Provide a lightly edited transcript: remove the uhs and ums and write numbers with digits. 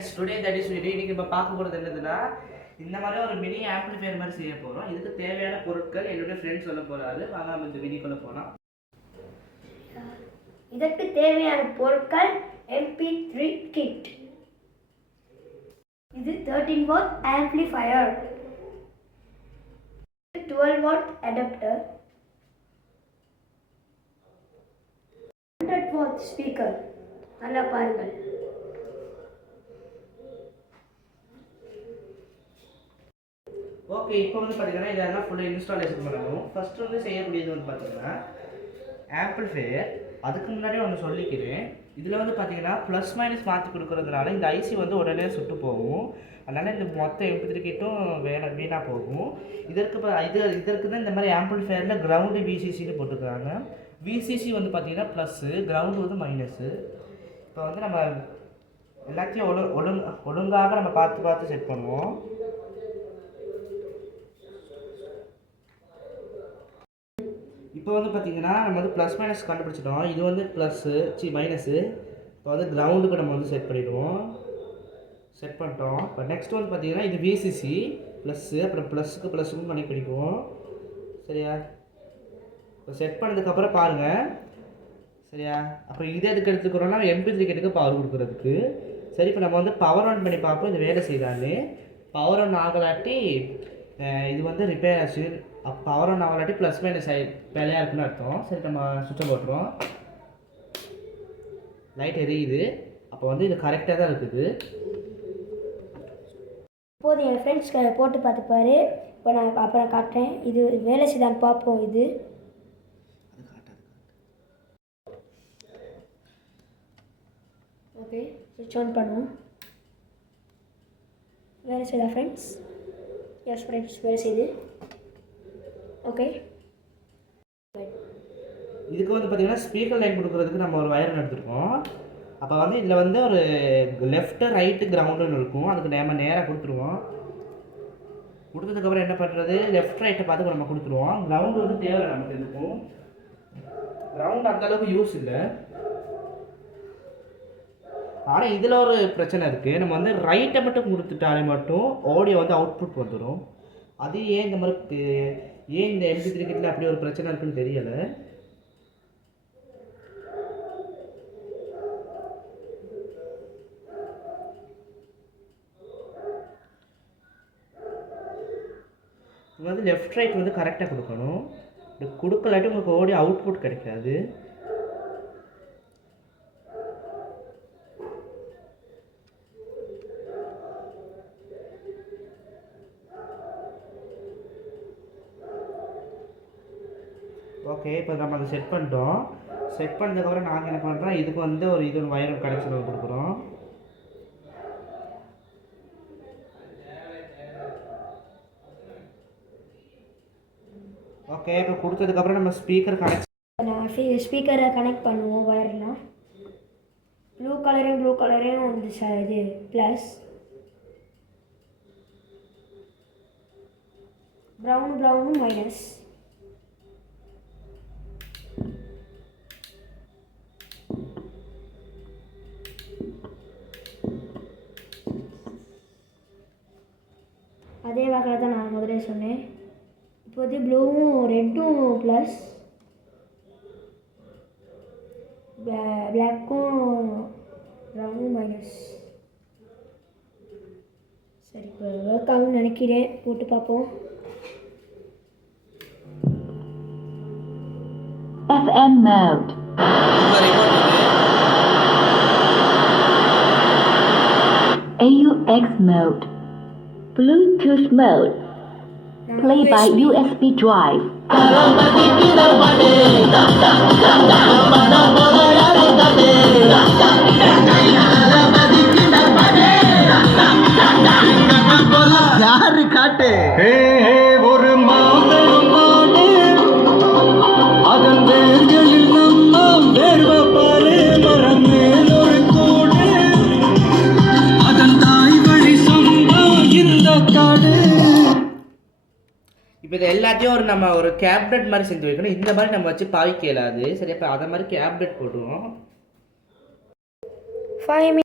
Today that is video இன்னைக்கு நம்ம பார்க்க போறது என்னதுன்னா இந்த மாதிரி ஒரு மினி ஆம்பிளிஃபையர் மாதிரி செய்ய போறோம். இதுக்கு தேவையான பொருட்கள் என்னோட ஃப்ரெண்ட் சொல்ல போறாரு. வாங்க நம்ம இந்த வீடியோக்குள்ள போலாம். இதற்கு தேவையான பொருட்கள் MP3 கிட். இது 13 watt amplifier. 12 watt adapter. 100 watt speaker. நல்லா பாருங்கள். ஓகே, இப்போ வந்து பாத்தீங்கன்னா இதெல்லாம் ஃபுல்லா இன்ஸ்டாலேஷன் பண்ணணும். ஃபர்ஸ்ட் வந்து செய்யக்கூடியது வந்து பாத்தீங்கன்னா ஆம்பிளிஃபையர். அதுக்கு முன்னாடி ஒன்று சொல்லிக்கிறேன். இதில் வந்து பார்த்தீங்கன்னா ப்ளஸ் மைனஸ் மாற்றி கொடுக்கறதுனால இந்த ஐசி வந்து உடனே சுட்டு போகும். அதனால் இந்த மொத்த MP3 கிட்டும் வீணாக போகும். இதற்கு தான் இந்த மாதிரி ஆம்பிளிஃபையரில் கிரவுண்டு விசிசின்னு போட்டுருக்காங்க. விசிசி வந்து பார்த்தீங்கன்னா ப்ளஸ்ஸு, கிரவுண்டு வந்து மைனஸு. இப்போ வந்து நம்ம எல்லாத்தையும் ஒழுங்காக நம்ம பார்த்து செட் பண்ணுவோம். இப்போ வந்து பார்த்தீங்கன்னா நம்ம வந்து ப்ளஸ் மைனஸ் கண்டுபிடிச்சிட்டோம். இது வந்து ப்ளஸ்ஸு மைனஸு. இப்போ வந்து கிரவுண்டுக்கு நம்ம வந்து செட் பண்ணிவிடுவோம். செட் பண்ணிட்டோம். இப்போ நெக்ஸ்ட் வந்து பார்த்தீங்கன்னா இது விசிசி ப்ளஸ்ஸு, அப்புறம் ப்ளஸ்ஸுக்கும் கனெக்ட் பண்ணிக்குவோம். சரியா? இப்போ செட் பண்ணதுக்கப்புறம் பாருங்கள். சரியா? அப்புறம் இது எதுக்கு எடுத்துக்கிறோம்னா MP3 கிட்டுக்கு பவர் கொடுக்குறதுக்கு. சரி, இப்போ நம்ம வந்து பவர் ஆன் பண்ணி பார்ப்போம் இது வேலை செய்யலான்னு. பவர் ஆன் ஆகலாட்டி இது வந்து ரிப்பேர் ஆச்சு. பவர் ஆன் ஆகலாட்டி ப்ளஸ் மைனஸ் வேலையாக இருக்குன்னு அர்த்தம். சரி, நம்ம சுவிட்சை போட்டுருவோம். லைட் எரியுது. அப்போ வந்து இது கரெக்டாக தான் இருக்குது. இப்போது என் ஃப்ரெண்ட்ஸ் போட்டு பார்த்துப்பாரு. இப்போ நான் அப்புறம் காட்டுறேன். இது வேலை செய்தான்னு பார்ப்போம். இது ஓகே, சுவிட்ச் ஆன் பண்ணுவோம். வேலை செய்தா ஃப்ரெண்ட்ஸ்? எஸ் ஃப்ரெண்ட்ஸ், வேலை செய்யுது. ஓகே, இதுக்கு வந்து பார்த்தீங்கன்னா ஸ்பீக்கர் லைன் கொடுக்குறதுக்கு நம்ம ஒரு வயர் எடுத்துருக்கோம். அப்போ வந்து இதில் வந்து ஒரு லெஃப்ட்டு ரைட்டு கிரவுண்டுன்னு இருக்கும். அதுக்கு நம்ம நேராக கொடுத்துருவோம். கொடுத்ததுக்கப்புறம் என்ன பண்ணுறது, லெஃப்ட் ரைட்டை பார்த்து நம்ம கொடுத்துருவோம். கிரவுண்டு வந்து தேவை நமக்கு இருக்கும். கிரவுண்ட் அந்தளவுக்கு யூஸ் இல்லை. ஆனால் இதில் ஒரு பிரச்சனை இருக்குது. நம்ம வந்து ரைட்டை மட்டும் கொடுத்துட்டாலே மட்டும் ஆடியோ வந்து அவுட்புட் வந்துடும். அது ஏன் இந்த மாதிரி இந்த MP3 கிட்டில் அப்படி ஒரு பிரச்சனை இருக்குன்னு தெரியலை. இது வந்து லெஃப்ட் ரைட் வந்து கரெக்டாக கொடுக்கணும். இது கொடுக்கலாட்டி உங்களுக்கு ஆடியோ அவுட்புட் கிடைக்காது. ஓகே, இப்போ நம்ம அதை செட் பண்ணிட்டோம். செட் பண்ணதுக்கப்புறம் நாங்கள் என்ன பண்ணுறோம், இதுக்கு வந்து ஒரு வயர் கனெக்ஷன் கொடுக்குறோம். ஓகே, இப்போ கொடுத்ததுக்கப்புறம் நம்ம ஸ்பீக்கரை கனெக்ட் பண்ணுவோம். வயர்லாம் ப்ளூ கலரையும் வந்து இது ப்ளஸ், ப்ரௌனும் மைனஸ். அதே வாக்கில் தான் நான் முதலே சொன்னேன். இப்போது ப்ளூவும் ரெட்டும் ப்ளஸ், பிளாக்கும் ப்ரௌனும் மைனஸ். சரி, இப்போ ஒர்க் ஆகும்னு நினைக்கிறேன். போட்டு பார்ப்போம். FM mode. AUX mode. Bluetooth mode. Play by USB drive. யாரு காட்டு ஒரு மாதம் அதன் வேர்களில் நம்ம வேர்வை பாரு மரம் மேல் ஒரு கோடு அதன் தாய் வழி சொந்தம் இந்த காடு. இப்போ இதை எல்லாத்தையும் நம்ம ஒரு கேப்லெட் மாதிரி செஞ்சு வைக்கணும். இந்த மாதிரி நம்ம வச்சு பாவிக்க இயலாது. சரி, அப்போ அதை மாதிரி கேப்லெட் போடுவோம். 5